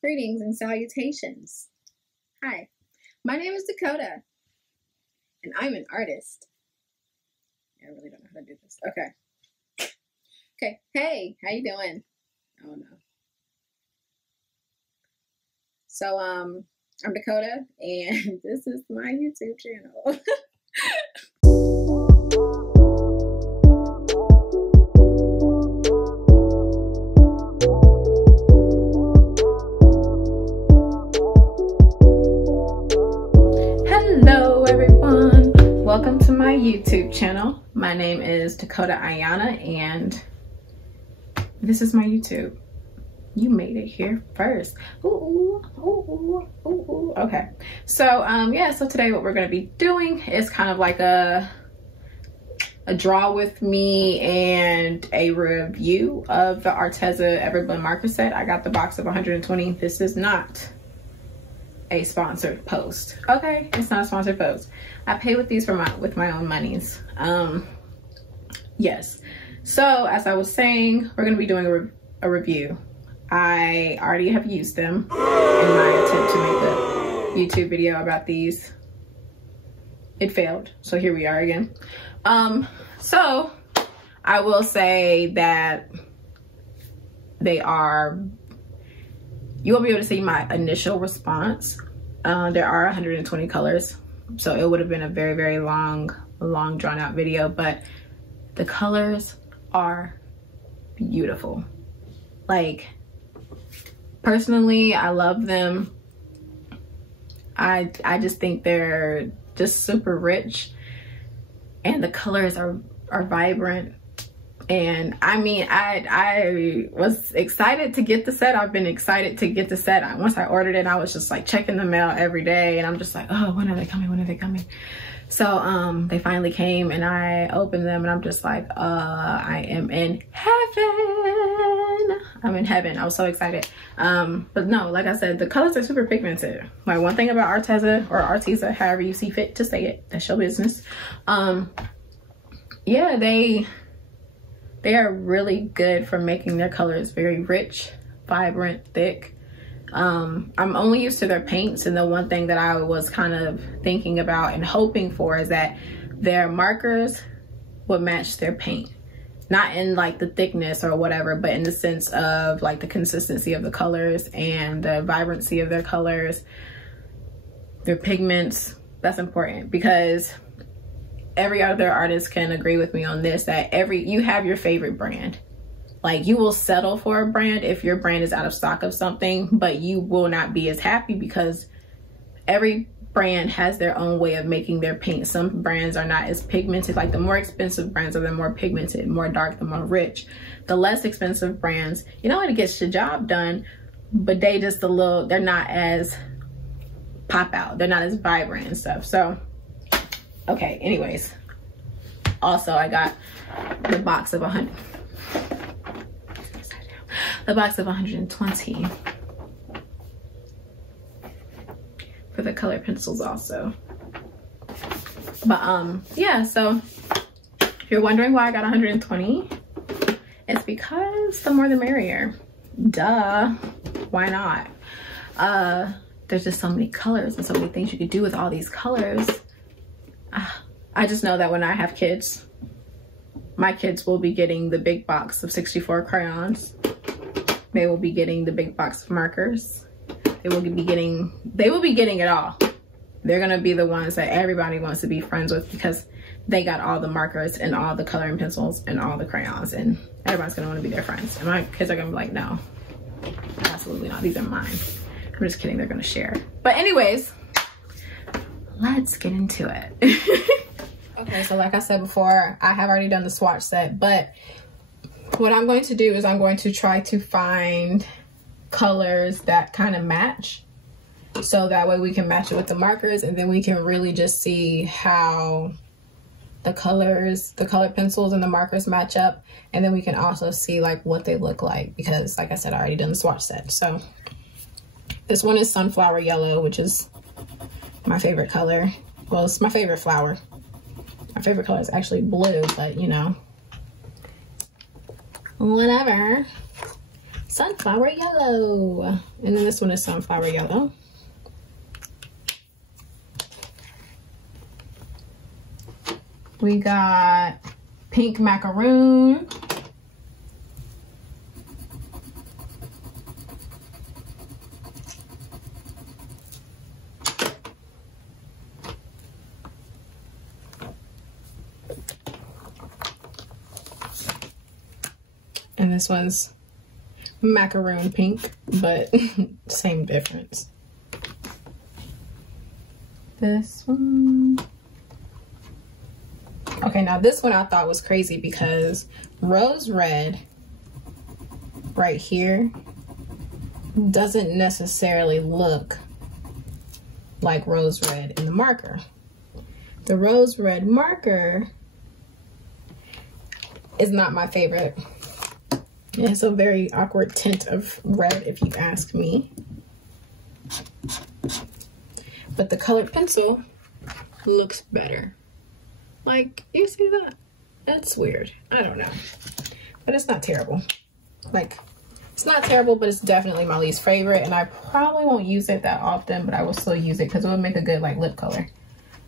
Greetings and salutations. Hi, my name is Dakota, and I'm an artist. I really don't know how to do this. Okay. Hey, how you doing? Oh no. So, I'm Dakota, and this is my YouTube channel. Hello everyone, welcome to my YouTube channel. My name is Dakota Ayana and this is my YouTube. You made it here first. Ooh. Okay, so yeah, so today what we're going to be doing is kind of like a draw with me and a review of the Arteza Everblend marker set. I got the box of 120. This is not a sponsored post. Okay, it's not a sponsored post. I pay with these with my own monies. Yes, so as I was saying, we're going to be doing a review. I already have used them in my attempt to make a YouTube video about these. It failed, so here we are again. So I will say that they are, you will be able to see my initial response. There are 120 colors, so it would have been a very, very long drawn out video, but the colors are beautiful. Like, personally, I love them. I just think they're just super rich, and the colors are vibrant. And I mean, I was excited to get the set. I've been excited to get the set. Once I ordered it, I was just like checking the mail every day, and I'm just like, oh, when are they coming? When are they coming? So they finally came, and I opened them, and I'm just like, I am in heaven. I'm in heaven. I was so excited. But no, like I said, the colors are super pigmented. Like, one thing about Arteza, or Arteza, however you see fit to say it, that's your business. Yeah, they are really good for making their colors very rich, vibrant, thick. I'm only used to their paints, and the one thing that I was kind of thinking about and hoping for is that their markers would match their paint. Not in like the thickness or whatever, but in the sense of like the consistency of the colors and the vibrancy of their colors, their pigments. That's important, because every other artist can agree with me on this, that you have your favorite brand. Like, you will settle for a brand if your brand is out of stock of something, but you will not be as happy because every brand has their own way of making their paint. Some brands are not as pigmented. Like, the more expensive brands are the more pigmented, more dark, the more rich. The less expensive brands, you know, it gets the job done, but they just they're not as pop out. They're not as vibrant and stuff. So, okay, anyways. Also, I got the box of 120 for the color pencils also. But yeah, so if you're wondering why I got 120, it's because the more the merrier. Duh, why not? There's just so many colors and so many things you could do with all these colors. I just know that when I have kids, my kids will be getting the big box of 64 crayons. They will be getting the big box of markers. They will be getting it all. They're gonna be the ones that everybody wants to be friends with, because they got all the markers and all the coloring pencils and all the crayons, and everybody's gonna want to be their friends. And my kids are gonna be like, no, absolutely not. These are mine. I'm just kidding. They're gonna share. But anyways, let's get into it. Okay, so like I said before, I have already done the swatch set, but what I'm going to do is I'm going to try to find colors that kind of match, so that way we can match it with the markers, and then we can really just see how the colors, the color pencils and the markers match up, and then we can also see like what they look like, because like I said, I already done the swatch set. So this one is sunflower yellow, which is my favorite color. Well, it's my favorite flower. My favorite color is actually blue, but you know, whatever. Sunflower yellow. And then this one is sunflower yellow. We got pink macaroon. And this one's macaroon pink, but same difference. This one. Okay, now this one I thought was crazy because rose red right here doesn't necessarily look like rose red in the marker. The rose red marker is not my favorite. It's a very awkward tint of red if you ask me. But the colored pencil looks better. Like, you see that? That's weird. I don't know. But it's not terrible. Like, it's not terrible, but it's definitely my least favorite. And I probably won't use it that often, but I will still use it because it would make a good, like, lip color.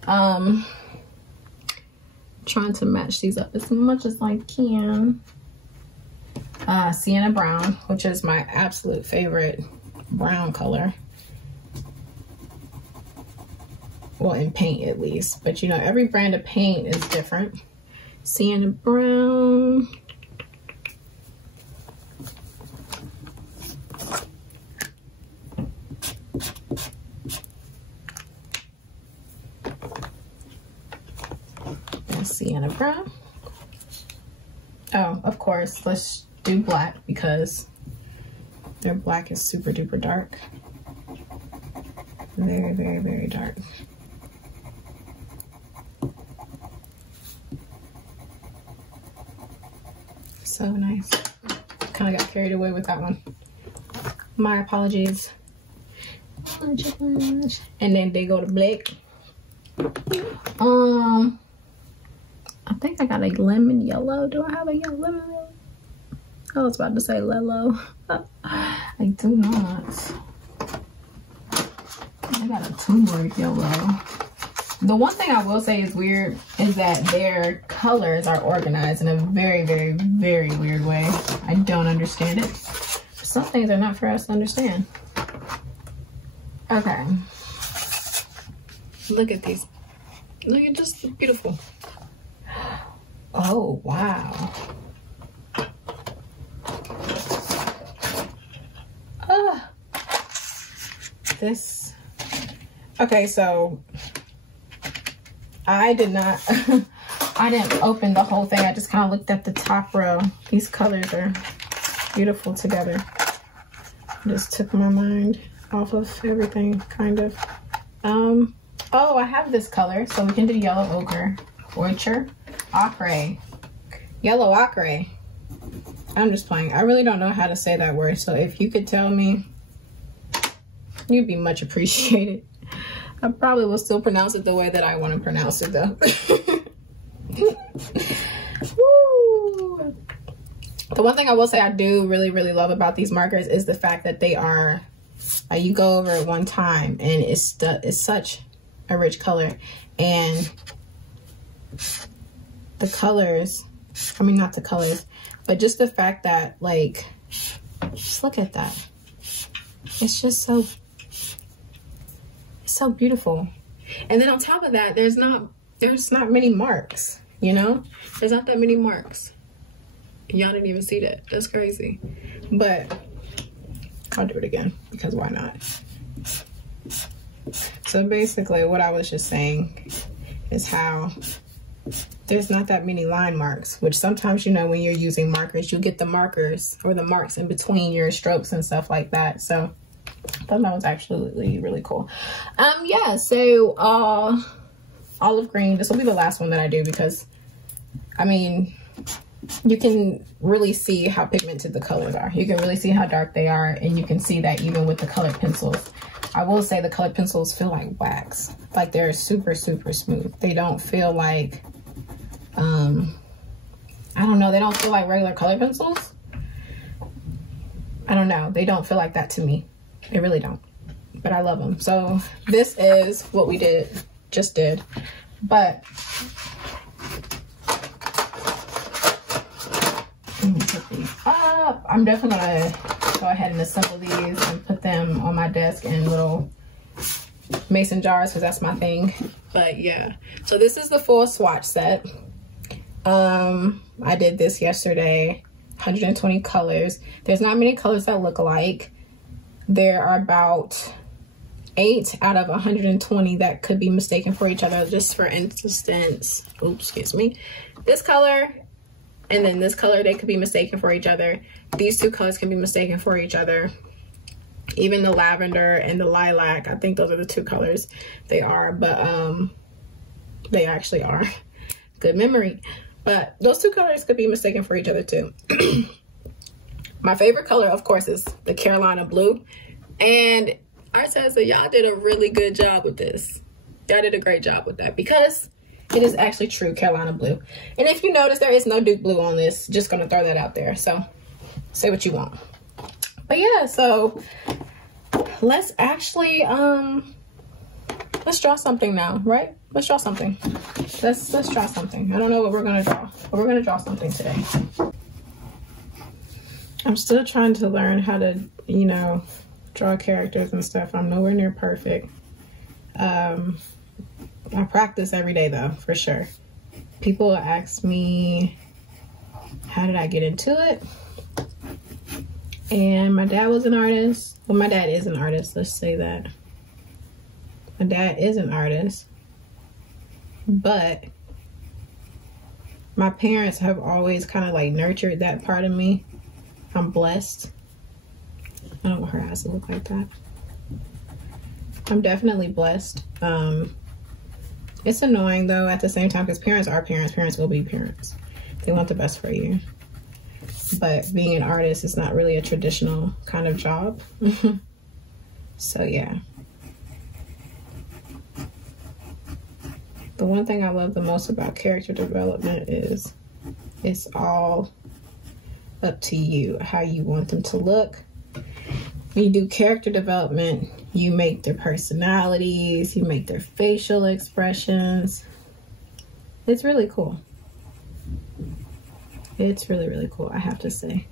Trying to match these up as much as I can. Sienna brown, which is my absolute favorite brown color. Well, in paint at least, but you know, every brand of paint is different. Sienna brown. That's Sienna brown. Oh, of course, let's do black because their black is super duper dark. Very, very, very dark. So nice. Kind of got carried away with that one. My apologies. And then they go to black. I think I got a lemon yellow. Do I have a yellow lemon yellow? I was about to say Lelo. I do not. I got a turmeric yellow. The one thing I will say is weird is that their colors are organized in a very, very, very weird way. I don't understand it. Some things are not for us to understand. Okay. Look at these. Look at just beautiful. Oh, wow. This. Okay, so I did not, I didn't open the whole thing. I just kind of looked at the top row. These colors are beautiful together. Just took my mind off of everything, kind of. Oh, I have this color, so we can do yellow ochre, ochre, yellow ochre. I'm just playing. I really don't know how to say that word, so if you could tell me, you'd be much appreciated. I probably will still pronounce it the way that I want to pronounce it, though. Woo. The one thing I will say I do really, really love about these markers is the fact that they are, you go over it one time, and it's such a rich color. And the colors, I mean, not the colors, but just the fact that, like, just look at that. It's just so beautiful. And then on top of that, there's not many marks, you know? There's not that many marks. Y'all didn't even see that. That's crazy. But I'll do it again because why not? So basically what I was just saying is how there's not that many line marks, which sometimes, you know, when you're using markers, you get the markers or the marks in between your strokes and stuff like that. So I thought that was actually really cool. Yeah, so olive green. This will be the last one that I do because, I mean, you can really see how pigmented the colors are. You can really see how dark they are, and you can see that even with the colored pencils. I will say the colored pencils feel like wax. Like they're super, super smooth. They don't feel like, I don't know, they don't feel like regular colored pencils. I don't know, they don't feel like that to me. They really don't, but I love them. So this is what we just did. But let me put these up. I'm definitely gonna go ahead and assemble these and put them on my desk in little mason jars, because that's my thing. But yeah, so this is the full swatch set. I did this yesterday. 120 colors. There's not many colors that look alike. There are about 8 out of 120 that could be mistaken for each other. Just for instance, oops, excuse me, this color and then this color, they could be mistaken for each other. These two colors can be mistaken for each other. Even the lavender and the lilac, I think those are the 2 colors they are, but they actually are. Good memory. But those 2 colors could be mistaken for each other too. My favorite color, of course, is the Carolina blue. And Arteza, y'all did a really good job with this. Y'all did a great job with that, because it is actually true Carolina blue. And if you notice, there is no Duke blue on this. Just gonna throw that out there. So say what you want. But yeah, so let's actually let's draw something now, right? Let's draw something. Let's draw something. I don't know what we're gonna draw, but we're gonna draw something today. I'm still trying to learn how to, you know, draw characters and stuff. I'm nowhere near perfect. I practice every day though, for sure. People ask me, how did I get into it? And my dad was an artist. Well, my dad is an artist, let's say that. My dad is an artist, but my parents have always kind of like nurtured that part of me. I'm blessed. I don't want her eyes to look like that. I'm definitely blessed. It's annoying though at the same time, because parents are parents. Parents will be parents. They want the best for you. But being an artist is not really a traditional kind of job. So yeah. The one thing I love the most about character development is it's all up to you, how you want them to look. When you do character development, you make their personalities, you make their facial expressions. It's really cool. It's really, really cool, I have to say.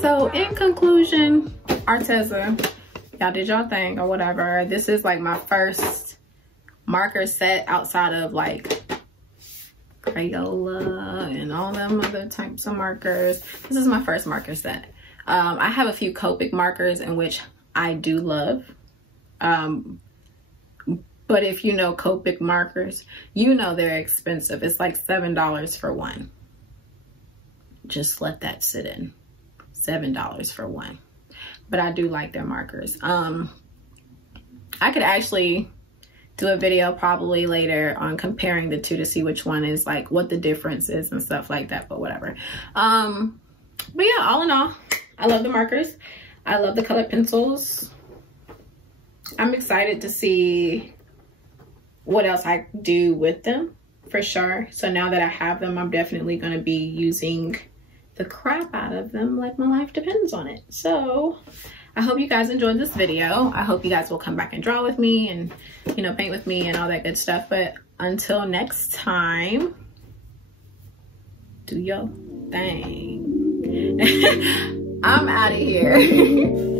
So in conclusion, Arteza, y'all did y'all thing or whatever. This is like my first marker set outside of like Crayola and all them other types of markers. This is my first marker set. I have a few Copic markers in which I do love. But if you know Copic markers, you know they're expensive. It's like $7 for one. Just let that sit in. $7 for one. But I do like their markers. I could actually do a video probably later on comparing the two to see which one is like what the difference is and stuff like that, but whatever. But yeah, all in all, I love the markers. I love the colored pencils. I'm excited to see what else I do with them for sure. So now that I have them, I'm definitely going to be using the crap out of them like my life depends on it. So I hope you guys enjoyed this video. I hope you guys will come back and draw with me and, you know, paint with me and all that good stuff. But until next time, do your thing. I'm out of here.